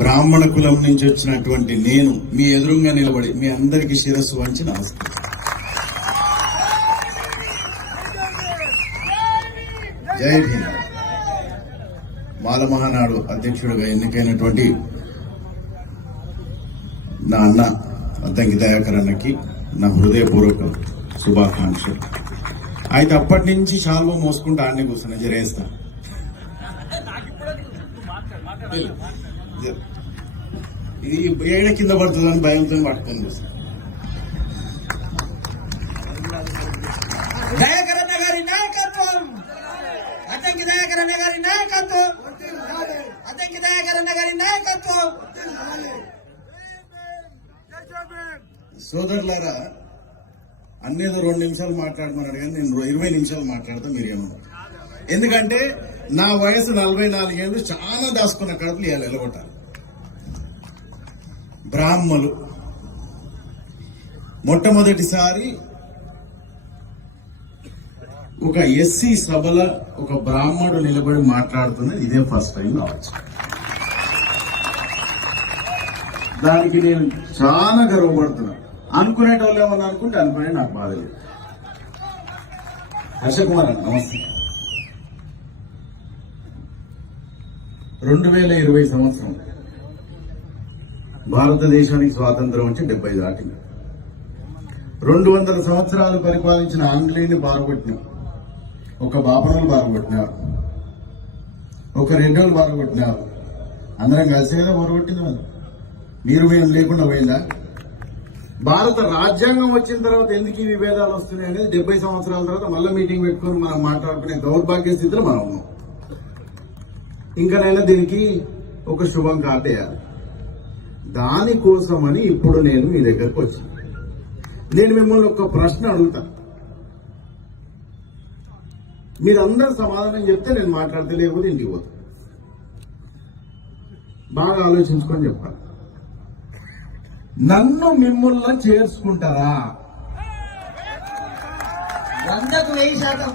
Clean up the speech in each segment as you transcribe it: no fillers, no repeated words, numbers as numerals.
బ్రాహ్మణ కులం నుంచి వచ్చినటువంటి నేను మీ ఎదురుగా నిలబడి మీ అందరికీ శిరస్సు వంచి నమస్కారం. జై భీమ్. మాల మహానాడు అధ్యక్షుడిగా ఎన్నికైనటువంటి నా అన్న అద్దంకి దయాకర్ అన్నకి నా హృదయపూర్వక శుభాకాంక్షలు. అయితే అప్పటి నుంచి శాల్వ మోసుకుంటూ ఆడనే కూర్చున్నా జరేస్తా. ఇది ఏడ కింద పడుతుందని భయంతో పట్టుకొని కూర్చున్నా. దయాకర్ అన్న గారి నాయకత్వం, అద్దంకి దయాకర్ అన్న గారి నాయకత్వం, అద్దంకి దయాకర్ అన్న గారి నాయకత్వం. సోదరులారా, అన్నేదో 2 నిమిషాలు మాట్లాడమన్నాడు కానీ నేను 20 నిమిషాలు మాట్లాడతా. మీరేమన్నారు? ఎందుకంటే నా వయసు 44 ఏళ్ళు. చాలా దాచుకున్న కడుపులు ఇవాళ ఎలగొట్టాలి. బ్రాహ్మలు మొట్టమొదటిసారి ఒక ఎస్సీ సభల ఒక బ్రాహ్మడు నిలబడి మాట్లాడుతున్నది ఇదే ఫస్ట్ టైం కావచ్చు. దానికి నేను చాలా గర్వపడుతున్నా. అనుకునేటోళ్ళు ఏమన్నా అనుకుంటే అనుకునే నాకు బాధ లేదు. హర్ష కుమార్ అన్న నమస్తే. 2020 సంవత్సరం భారతదేశానికి స్వాతంత్రం వచ్చి 70 దాటింది. 200 సంవత్సరాలు పరిపాలించిన ఆంగ్లేయుని బారగొట్టినాం. ఒక బాపనలు బారగొట్టినారు, ఒక రెండోళ్ళు బారగొట్టినారు. అందరం కలిసి కదా బారగొట్టింది. వాళ్ళు మీరు మేము లేకుండా పోయిందా? భారత రాజ్యాంగం వచ్చిన తర్వాత ఎందుకు ఈ విభేదాలు వస్తున్నాయి అనేది 70 సంవత్సరాల తర్వాత మళ్ళీ మీటింగ్ పెట్టుకుని మనం మాట్లాడుకునే దౌర్భాగ్య స్థితిలో మనం ఉన్నాం. ఇంకనైనా దీనికి ఒక శుభం కాటేయాలి. దానికోసమని ఇప్పుడు నేను మీ దగ్గరకు వచ్చాను. నేను మిమ్మల్ని ఒక ప్రశ్న అడుగుతా. మీరందరూ సమాధానం చెప్తే నేను మాట్లాడితే, లేకపోతే ఇంటికి పోతా. బాగా ఆలోచించుకొని చెప్పాలి. నన్ను మిమ్మల్ని చేర్చుకుంటారా? 100కు 1000%.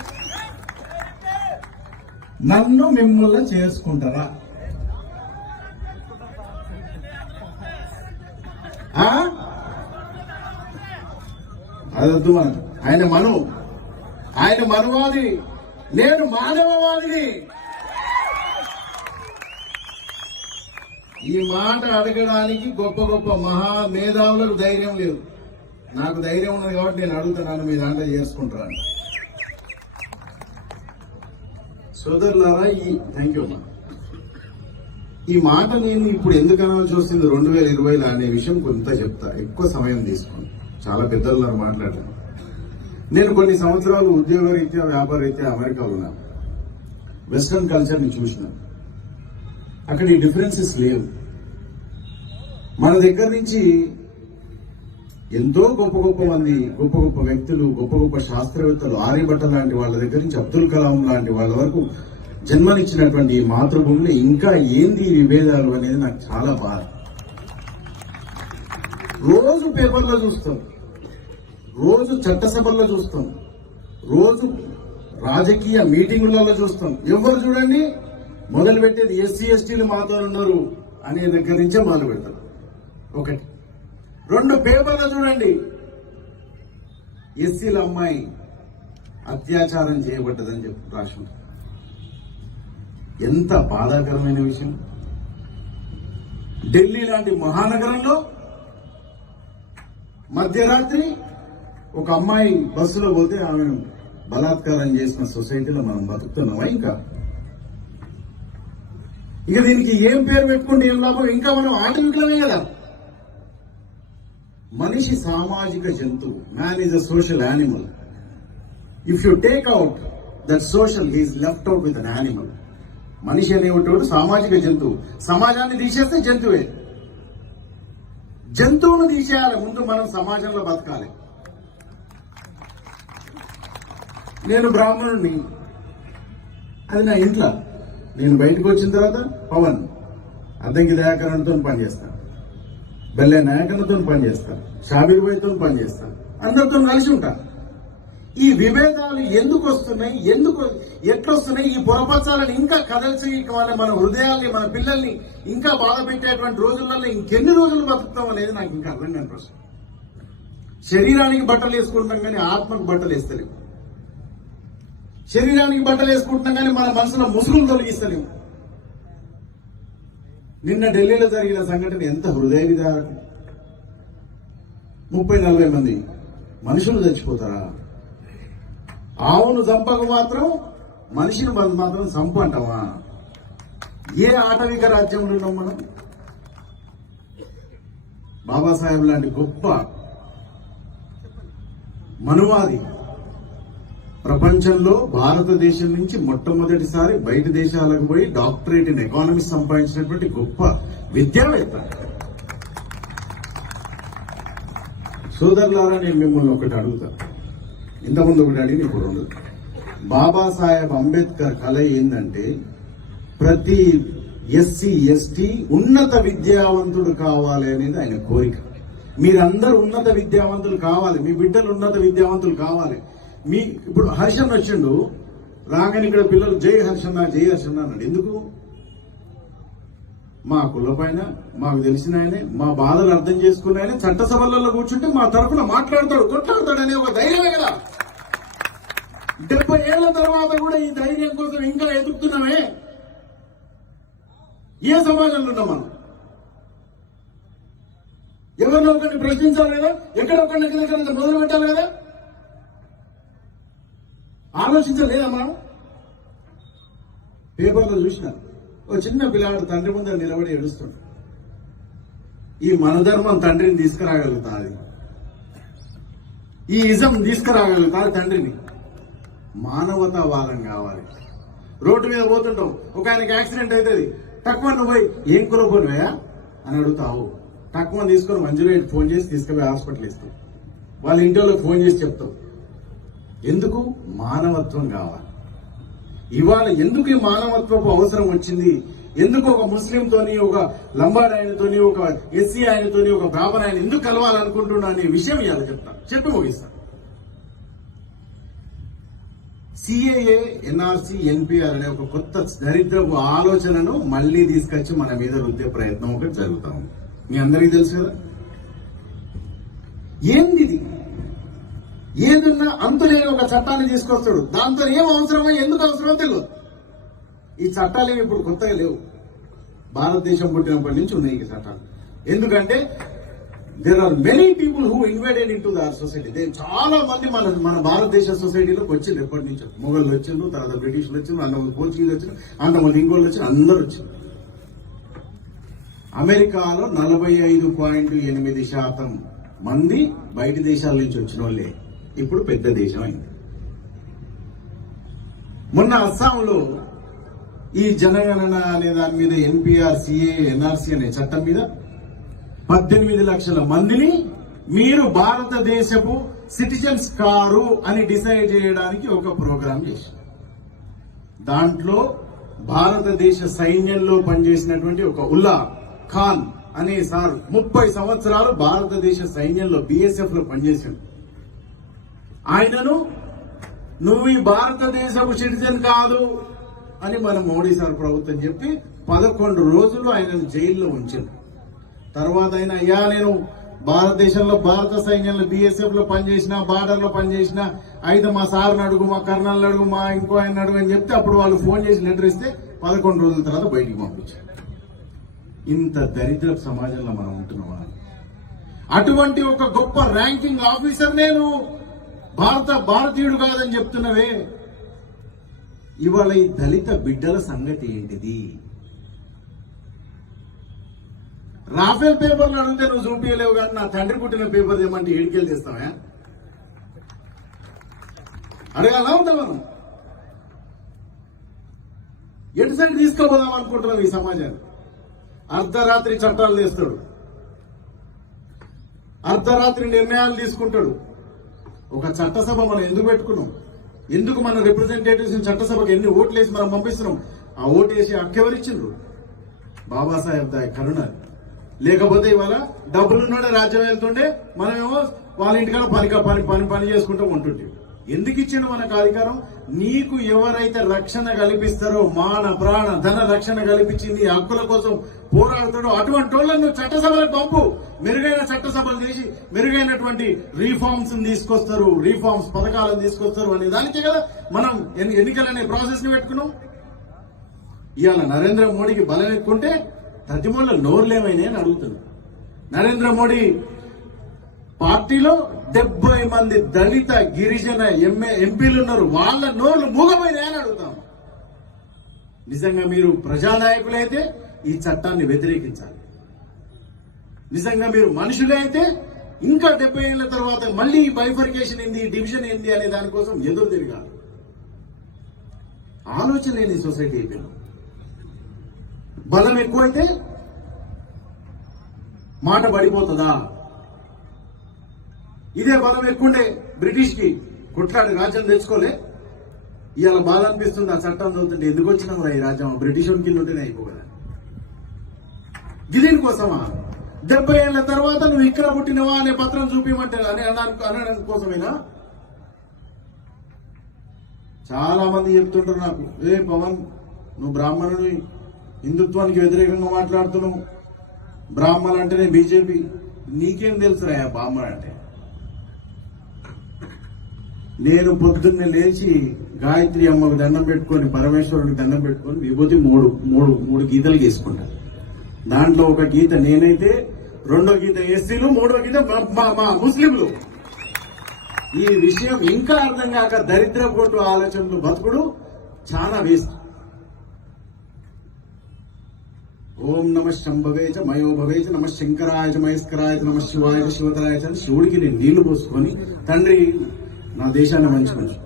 నన్ను మిమ్మల్ని చేసుకుంటారా? అదొద్దు. మనకు ఆయన మనువాది, నేను మానవవాదిని. ఈ మాట అడగడానికి గొప్ప గొప్ప మహా మేధావులకు ధైర్యం లేదు. నాకు ధైర్యం ఉన్నది కాబట్టి నేను అడుగుతున్నాను, మీ దాంట్లో చేసుకుంటాను. సోదరులారా, థ్యాంక్ యూ అమ్మా. ఈ మాట నేను ఇప్పుడు ఎందుకు అనాల్సి వస్తుంది 2020లో అనే విషయం కొంత చెప్తా. ఎక్కువ సమయం తీసుకోండి. చాలా పెద్దలు మాట్లాడాను. నేను కొన్ని సంవత్సరాలు ఉద్యోగ రీత్యా వ్యాపార రీత్యా అమెరికాలో ఉన్నాను. వెస్ట్రన్ కల్చర్ని చూసినాను. అక్కడ ఈ డిఫరెన్సెస్ లేవు. మన దగ్గర నుంచి ఎంతో గొప్ప గొప్ప మంది, గొప్ప గొప్ప వ్యక్తులు, గొప్ప గొప్ప శాస్త్రవేత్తలు, ఆర్యభట్ట లాంటి వాళ్ళ దగ్గర నుంచి అబ్దుల్ కలాం లాంటి వాళ్ళ వరకు జన్మనిచ్చినటువంటి ఈ మాతృభూమిలో ఇంకా ఏంది ఈ విభేదాలు అనేది నాకు చాలా బాధ. రోజు పేపర్లో చూస్తాం, రోజు చట్టసభల్లో చూస్తాం, రోజు రాజకీయ మీటింగులలో చూస్తాం. ఎవరు చూడండి మొదలు పెట్టేది ఎస్సీ ఎస్టీలు మాతో ఉన్నారు అనే దగ్గర నుంచే మొదలు పెడతారు. 1, 2 పేపర్లు చూడండి, ఎస్సీల అమ్మాయి అత్యాచారం చేయబడ్డదని చెప్పి రాసి. ఎంత బాధాకరమైన విషయం. ఢిల్లీ లాంటి మహానగరంలో మధ్యరాత్రి ఒక అమ్మాయి బస్సులో పోతే ఆమెను బలాత్కారం చేసిన సొసైటీలో మనం బతుకుతున్నామా? ఇక దీనికి ఏం పేరు పెట్టుకుంటే ఏం లాభం? ఇంకా మనం ఆటవికులమే కదా. మనిషి సామాజిక జంతువు. Man is a social animal. If you take out that social, he's left out with an animal. మనిషి అనేవాడు సామాజిక జంతువు. సమాజాన్ని తీసేస్తే జంతువే. జంతువును తీసేయాలి, ముందు మనం సమాజంలో బతకాలి. నేను బ్రాహ్మణుడిని, అది నా ఇంట్లో. నేను బయటకు వచ్చిన తర్వాత పవన్ అద్దంకి దయాకరణతో పనిచేస్తాను, బెల్లె నాయకన్నతో పనిచేస్తాను, షాబీర్ భాయ్తో పనిచేస్తాను, అందరితో కలిసి ఉంటాను. ఈ విభేదాలు ఎందుకు వస్తున్నాయి, ఎట్లొస్తున్నాయి? ఈ పొరపచ్చాలను ఇంకా కదల్చి మన హృదయాల్ని, మన పిల్లల్ని ఇంకా బాధ పెట్టేటువంటి రోజులలో ఇంకెన్ని రోజులు బతుకుతాం అనేది నాకు ఇంకా అర్థం కాని ప్రశ్న. శరీరానికి బట్టలు వేసుకుంటాం కానీ ఆత్మకు బట్టలు వేస్తలేము. శరీరానికి బట్టలు వేసుకుంటున్నాం కానీ మన మనసులో ముసుగులు తొలగిస్తలేము. నిన్న ఢిల్లీలో జరిగిన సంఘటన ఎంత హృదయ విదారకం. 30-40 మంది మనుషులు చచ్చిపోతారా? ఆవును చంపక మాత్రం మనిషిని మాత్రం చంపు అంటావా? ఏ ఆటవిక రాజ్యంలో ఉన్నాం మనం? బాబాసాహెబ్ లాంటి గొప్ప మనువాది ప్రపంచంలో భారతదేశం నుంచి మొట్టమొదటిసారి బయట దేశాలకు పోయి డాక్టరేట్ ఇన్ ఎకానమిక్స్ సంపాదించినటువంటి గొప్ప విద్యావేత్త. సోదరులారా, నేను మిమ్మల్ని ఒకటి అడుగుతా. ఇంతకుముందు ఒకటి అడిగి ఇప్పుడు రెండు. బాబాసాహెబ్ అంబేద్కర్ కళ ఏంటంటే ప్రతి ఎస్సీ ఎస్టీ ఉన్నత విద్యావంతుడు కావాలి అనేది ఆయన కోరిక. మీరందరూ ఉన్నత విద్యావంతులు కావాలి, మీ బిడ్డలు ఉన్నత విద్యావంతులు కావాలి. ఇప్పుడు హర్షన్ వచ్చిండు, రాగానే ఇక్కడ పిల్లలు జై హర్షన్న జై హర్షన్న అన్నాడు. ఎందుకు? మా కులపైన మాకు తెలిసిన ఆయనే, మా బాధలు అర్థం చేసుకున్న ఆయన చట్టసభలలో కూర్చుంటే మా తరఫున మాట్లాడతాడు, కొట్లాడతాడు అనే ఒక ధైర్యమే కదా. 70 ఏళ్ల తర్వాత కూడా ఈ ధైర్యం కోసం ఇంకా ఎదుగుతున్నామే. ఏ సమాజంలో ఉన్నాం మనం? ఎవరినో ఒకరిని ప్రశ్నించాలి కదా, ఎక్కడొక్కడిని ఎక్కడెక్కడ మొదలు పెట్టాలి కదా. ఆలోచించలేదా మనం? పేపర్లో చూసిన ఓ చిన్న పిల్లాడు తండ్రి ముందర నిలబడి ఏడుస్తాడు. ఈ మనధర్మం తండ్రిని తీసుకురాగలుగుతాది, ఈ ఇజం తీసుకురాగలుగుతాది తండ్రిని. మానవతావాదం కావాలి. రోడ్డు మీద పోతుంటాం, ఒక ఆయనకి యాక్సిడెంట్ అవుతుంది, తక్కువ నువ్వు పోయి ఏం కురపోయినాయా అని అడుగుతావు. తక్కువ తీసుకొని మంజులో ఫోన్ చేసి తీసుకుపోయి హాస్పిటల్ ఇస్తావు. వాళ్ళ ఇంట్లో ఫోన్ చేసి చెప్తావు. ఎందుకు? మానవత్వం కావాలి. ఇవాళ ఎందుకు ఈ మానవత్వపు అవసరం వచ్చింది? ఎందుకు ఒక ముస్లింతోని, ఒక లంబాడ్ ఆయనతోని, ఒక ఎస్సీ ఆయనతోని, ఒక బ్రాహ్మణ ఆయన ఎందుకు కలవాలనుకుంటున్నా అనే విషయం ఇవాళ చెప్తాను, చెప్పి ముగిస్తాను. సిఏఏ, ఎన్ఆర్సీ, ఎన్పిఆర్ అనే ఒక కొత్త దరిద్రపు ఆలోచనను మళ్లీ తీసుకొచ్చి మన మీద రుద్దే ప్రయత్నం ఒకటి జరుగుతా ఉంది. మీ అందరికీ తెలుసు కదా. ఏంది ఇది? ఏదన్నా అంతులేని ఒక చట్టాన్ని తీసుకొస్తాడు, దాంతో ఏం అవసరమో ఎందుకు అవసరమో తెలియదు. ఈ చట్టాలు ఇప్పుడు కొత్తగా లేవు, భారతదేశం పుట్టినప్పటి నుంచి ఉన్నాయి ఈ చట్టాలు. ఎందుకంటే there are many people who invited in to their society. చాలా మంది మన భారతదేశ సొసైటీలోకి వచ్చింది ఎప్పటి నుంచో. మొఘళ్ళు వచ్చిండ్రు, తర్వాత బ్రిటిష్లు వచ్చిండ్రు, అంతమంది పోర్చుగీస్ వచ్చిండ్రు, అంతమంది ఇంకోళ్ళు వచ్చిండ్రు, అందరూ వచ్చిండ్రు. అమెరికాలో 45.8% మంది బయట దేశాల నుంచి వచ్చిన వాళ్ళే ఇప్పుడు పెద్ద దేశం అయింది. మొన్న అస్సాంలో ఈ జనగణన అనే దాని మీద ఎన్పిఆర్, సిఏ, ఎన్ఆర్సీ అనే చట్టం మీద 18 లక్షల మందిని మీరు భారతదేశపు సిటిజన్స్ కారు అని డిసైడ్ చేయడానికి ఒక ప్రోగ్రాం చేశారు. దాంట్లో భారతదేశ సైన్యంలో పనిచేసినటువంటి ఒక ఉల్లా ఖాన్ అనే సార్ 30 సంవత్సరాలు భారతదేశ సైన్యంలో బిఎస్ఎఫ్ లో పనిచేశాడు. ఆయనను నువ్వు ఈ భారతదేశపు సిటిజన్ కాదు అని మన మోడీ సార్ ప్రభుత్వం చెప్పి 11 రోజులు ఆయనను జైల్లో ఉంచారు. తర్వాత ఆయన అయ్యా నేను భారతదేశంలో భారత సైన్యంలో బిఎస్ఎఫ్ లో పనిచేసిన, బార్డర్ లో పనిచేసిన, అయితే మా సార్ని అడుగు, మా కర్నల్ అడుగు, మా ఇంకో ఆయన అడుగు అని చెప్తే అప్పుడు వాళ్ళు ఫోన్ చేసి లెటర్ ఇస్తే 11 రోజుల తర్వాత బయటికి పంపించారు. ఇంత దరిద్ర సమాజంలో మనం ఉంటున్నామా? అటువంటి ఒక గొప్ప ర్యాంకింగ్ ఆఫీసర్ నేను భారతీయుడు కాదని చెప్తున్నవే. ఇవాళ ఈ దళిత బిడ్డల సంగతి ఏంటిది? రాఫేల్ పేపర్లు అడిగితే నువ్వు చూపించలేవు, కానీ నా తండ్రి పుట్టిన పేపర్ ఏమంటే ఏడికెళ్ళి తెస్తావా? అడగాలా ఉంటా మనం? ఎటు సైడ్ తీసుకోపోదాం అనుకుంటున్నాం ఈ సమాజాన్ని? అర్ధరాత్రి చట్టాలు తెస్తాడు, అర్ధరాత్రి నిర్ణయాలు తీసుకుంటాడు. ఒక చట్టసభ మనం ఎందుకు పెట్టుకున్నాం? ఎందుకు మన రిప్రజెంటేటివ్స్ చట్టసభకు ఎన్ని ఓట్లు వేసి మనం పంపిస్తున్నాం? ఆ ఓటు వేసి అక్కెవరిచ్చిండ్రు? బాబాసాహెబ్ దాయి కరుణ. లేకపోతే ఇవాళ డబ్బులున్నాడే రాజ్యం వెళ్తుండే మనమేమో వాళ్ళ ఇంటికన్నా పని చేసుకుంటూ ఉంటుంటే ఎందుకు ఇచ్చాను మనకు అధికారం? నీకు ఎవరైతే రక్షణ కల్పిస్తారో, మాన ప్రాణ ధన రక్షణ కల్పించింది, హక్కుల కోసం పోరాడుతాడో అటువంటి వాళ్ళను చట్టసభలకు పంపు. మెరుగైన చట్టసభలు చేసి మెరుగైనటువంటి రీఫార్మ్స్ తీసుకొస్తారు, రీఫార్మ్స్ పథకాలను తీసుకొస్తారు అనే దానికే కదా మనం ఎన్నికలనే ప్రాసెస్ ని పెట్టుకున్నాం. ఇవాళ నరేంద్ర మోడీకి బలం ఎక్కుంటే ప్రతిమూల నోర్లేమైనా అని అడుగుతున్నాం. నరేంద్ర మోడీ పార్టీలో 70 మంది దళిత గిరిజన ఎంపీలు ఉన్నారు, వాళ్ళ నోర్లు మూగమైనా అని అడుగుతాం. నిజంగా మీరు ప్రజానాయకులైతే ఈ చట్టాన్ని వ్యతిరేకించాలి. నిజంగా మీరు మనుషులే అయితే ఇంకా 70 ఏళ్ల తర్వాత మళ్ళీ బైఫర్కేషన్ ఏంది, డివిజన్ ఏంది అనే దానికోసం ఎదురు తిరగాలి. ఆలోచన లేని సొసైటీ అయిపోయింది. బలం ఎక్కువైతే మాట పడిపోతుందా? ఇదే బలం ఎక్కువండే బ్రిటిష్ కి కొట్లాడి రాజ్యం తెచ్చుకోలే. ఇవాళ బాధ అనిపిస్తుంది ఆ చట్టం చదువుతుంటే, ఎందుకు వచ్చినా కదా ఈ రాజ్యం బ్రిటిష్ కింద ఉంటేనే అయిపోగలరు. దీని కోసమా 70 ఏళ్ల తర్వాత నువ్వు ఇక్కడ పుట్టినవా అనే పత్రం చూపించమంటే అనడం కోసమేనా? చాలా మంది చెప్తుంటారు నాకు, ఏ పవన్ నువ్వు బ్రాహ్మణుని, హిందుత్వానికి వ్యతిరేకంగా మాట్లాడుతున్నావు, బ్రాహ్మణ అంటేనే బీజేపీ, నీకేం తెలుసురా బ్రాహ్మణ అంటే? నేను పొద్దున్నే లేచి గాయత్రి అమ్మకు దండం పెట్టుకొని, పరమేశ్వరునికి దండం పెట్టుకొని విభూతి మూడు గీతలు గీసుకుంటాను. దాంట్లో ఒక గీత నేనైతే, రెండో గీత ఎస్సీలు, మూడో గీత మా ముస్లింలు. ఈ విషయం ఇంకా అర్థం కాక దరిద్ర కోటు ఆలోచనలు బతుకుడు చాలా వేస్ట్. ఓం నమ శంభవేచ మయోభవేచ నమ శంకరాయ మహేశ్వరాయ నమ శివాయ శివతరాయ శివుడికి నేను నీళ్లు పోసుకొని, తండ్రి నా దేశాన్ని మంచిగుండాలి,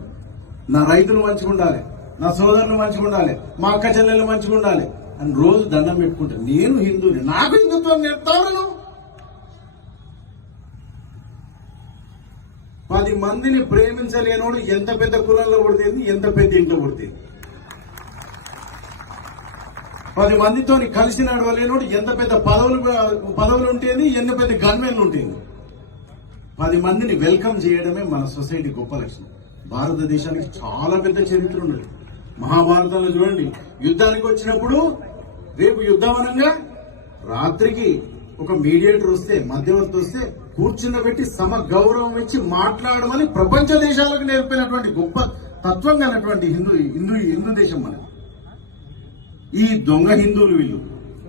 నా రైతులు మంచిగుండాలి, నా సోదరులు మంచిగుండాలి, మా అక్క చెల్లెలు మంచిగుండాలి అని రోజు దండం పెట్టుకుంటా. నేను హిందువుని, నాకు హిందుత్వం నేర్పుతాను. 10 మందిని ప్రేమించలేనోడు ఎంత పెద్ద కులంలో పుడితేంది, ఎంత పెద్ద ఇంట్లో పుడితేంది. 10 మందితో కలిసి నడవలేనోడు ఎంత పెద్ద పదవులు ఉంటేంది, ఎంత పెద్ద గన్మెన్లు ఉంటేంది. 10 మందిని వెల్కమ్ చేయడమే మన సొసైటీ గొప్ప లక్షణం. భారతదేశానికి చాలా పెద్ద చరిత్ర ఉన్నది. మహాభారతంలో చూడండి, యుద్ధానికి వచ్చినప్పుడు రేపు యుద్ధవనంగా రాత్రికి ఒక మీడియేటర్ వస్తే, మధ్యవర్తి వస్తే కూర్చున్నబెట్టి సమ గౌరవం ఇచ్చి మాట్లాడమని ప్రపంచ దేశాలకు నేర్పినటువంటి గొప్ప తత్వం కన్నటువంటి హిందూ దేశం మనది. ఈ దొంగ హిందువులు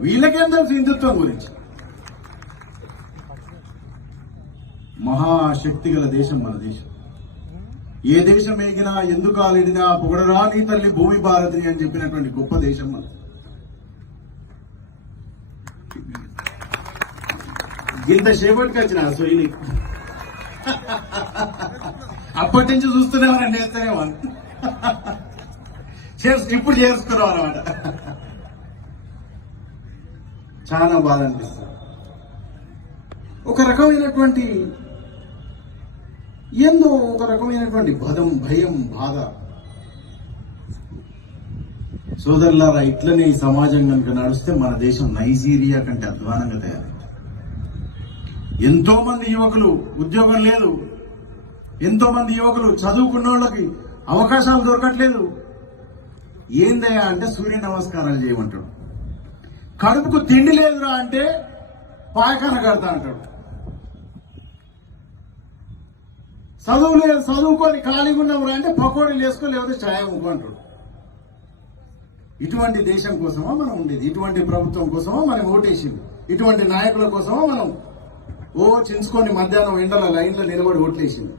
వీళ్ళకేం తెలుసు హిందుత్వం గురించి? మహాశక్తి గల దేశం మన దేశం. ఏ దేశం ఏగినా ఎందుకు ఆలిడినా పొగడరా నీ తల్లి భూమి భారతిని అని చెప్పినటువంటి గొప్ప దేశం మన. ఇంత సేపటికి వచ్చిన సోయిని అప్పటి నుంచి చూస్తూనే మనం చేస్తూనే ఇప్పుడు చేసుకున్నాం అనమాట. చాలా బాధ అనిపిస్తుంది. ఒక రకమైనటువంటి భయం, బాధ. సోదరులారా, ఇట్లనే ఈ సమాజం కనుక నడిస్తే మన దేశం నైజీరియా కంటే అధ్వానంగా తయారైంది. ఎంతో మంది యువకులు ఉద్యోగం లేదు, ఎంతో మంది యువకులు చదువుకున్న వాళ్ళకి అవకాశాలు దొరకట్లేదు. ఏందయ్యా అంటే సూర్య నమస్కారాలు చేయమంటాడు. కడుపుకు తిండి లేదురా అంటే పాయకాన కడతా అంటాడు. చదువుకొని ఖాళీగా ఉన్నవరా అంటే పకోడీలు వేసుకో, లేకపోతే ఛాయ ముగ్గు అంటాడు. ఇటువంటి దేశం కోసమా మనం ఉండేది? ఇటువంటి ప్రభుత్వం కోసమా మనం ఓటేసింది? ఇటువంటి నాయకుల కోసమా మనం చించుకొని మధ్యాహ్నం ఎండల లైన్లో నిలబడి ఓట్లేసింది?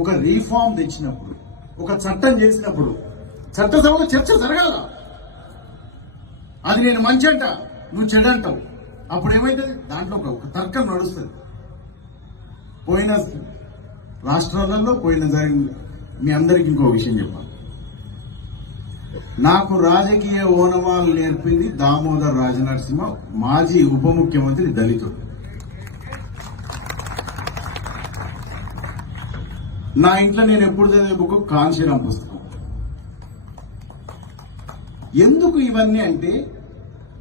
ఒక రీఫార్మ్ తెచ్చినప్పుడు, ఒక చట్టం చేసినప్పుడు చట్టసభలో చర్చ జరగాల. అది నేను మంచి అంట, నువ్వు చెడంటావు. అప్పుడు ఏమైతుంది? దాంట్లో ఒక తర్కం నడుస్తుంది. పోయిన రాష్ట్రాలలో జరిగింది. మీ అందరికి ఇంకో విషయం చెప్పాలి. నాకు రాజకీయ ఓనమాలు నేర్పింది దామోదర్ రాజనరసింహ, మాజీ ఉప ముఖ్యమంత్రి, దళితుడు. నా ఇంట్లో నేను ఎప్పుడు చదివే బుక్ కాంశీరాం పుస్తకం. ఎందుకు ఇవన్నీ అంటే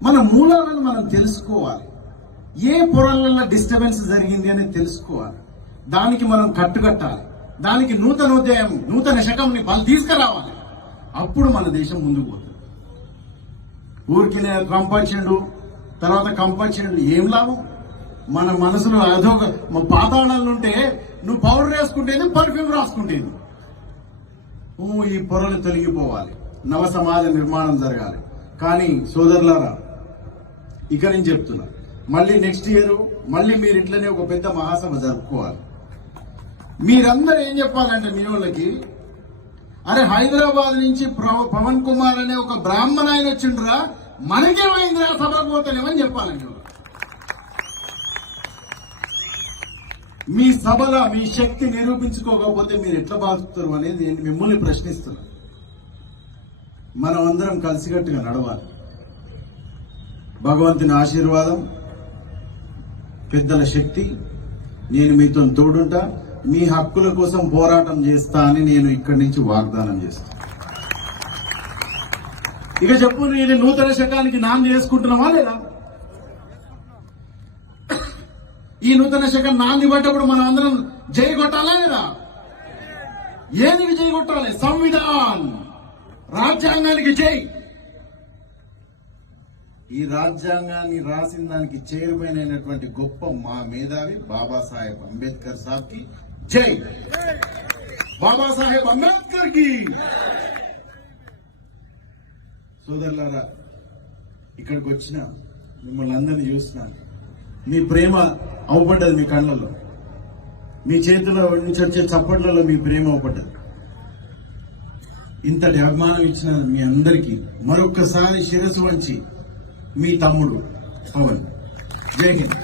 మన మూలాలను మనం తెలుసుకోవాలి. ఏ పొరలలో డిస్టర్బెన్స్ జరిగింది అనేది తెలుసుకోవాలి. దానికి మనం కట్టుకట్టాలి. దానికి నూతన ఉదయం, నూతన శకంని తీసుకురావాలి. అప్పుడు మన దేశం ముందుకు పోతుంది. ఊరికి కంపల్చండు, తర్వాత కంపల్చండు ఏం లాభం? మన మనసులో అదొక పాతాళాలు ఉంటే నువ్వు పౌడర్ వేసుకుంటేది, పర్ఫ్యూమ్ రాసుకుంటేది. ఈ పొరలు తొలగిపోవాలి, నవ సమాజ నిర్మాణం జరగాలి. కానీ సోదరులారా, ఇక నేను చెప్తున్నా, మళ్ళీ నెక్స్ట్ ఇయర్ మళ్ళీ మీరు ఇట్లనే ఒక పెద్ద మహాసభ జరుపుకోవాలి. మీరందరూ ఏం చెప్పాలంటే మీ వాళ్ళకి, అరే హైదరాబాద్ నుంచి పవన్ కుమార్ అనే ఒక బ్రాహ్మణ ఆయన వచ్చిండ్రా, మనకేమైందిరా సభకు పోతలేమని చెప్పాలండి. మీ సభలో మీ శక్తి నిరూపించుకోకపోతే మీరు ఎట్లా బాగుతారు అనేది నేను మిమ్మల్ని ప్రశ్నిస్తున్నా. మనం అందరం కలిసికట్టుగా నడవాలి. భగవంతుని ఆశీర్వాదం, పెద్దల శక్తి, నేను మీతో తోడుంటా, మీ హక్కుల కోసం పోరాటం చేస్తా అని నేను ఇక్కడి నుంచి వాగ్దానం చేస్తా. ఇక చెప్పు, నేను నూతన శకానికి నాంది చేసుకుంటున్నావా లేదా? ఈ నూతన శకం నాంది పడ్డప్పుడు మనం అందరం జై కొట్టాలా లేదా? ఏది జై కొట్టాలి? సంవిధాన్, రాజ్యాంగానికి జై. ఈ రాజ్యాంగాన్ని రాసిన దానికి చైర్మన్ అయినటువంటి గొప్ప మా మేధావి బాబాసాహెబ్ అంబేద్కర్ సాబ్ కి జై. బాబాసాహెబ్ అంబేద్కర్ కి. సోదరులారా, ఇక్కడికి వచ్చిన మిమ్మల్ని అందరినీ చూస్తున్నాను. మీ ప్రేమ అవపడ్డది మీ కళ్ళల్లో, మీ చేతిలో నుంచి వచ్చే చప్పట్లలో మీ ప్రేమ అవపడ్డది. ఇంతటి అభిమానం ఇచ్చిన మీ అందరికీ మరొక్కసారి శిరస్సు వంచి మీ తమ్ముడు పవన్. జై హింద్.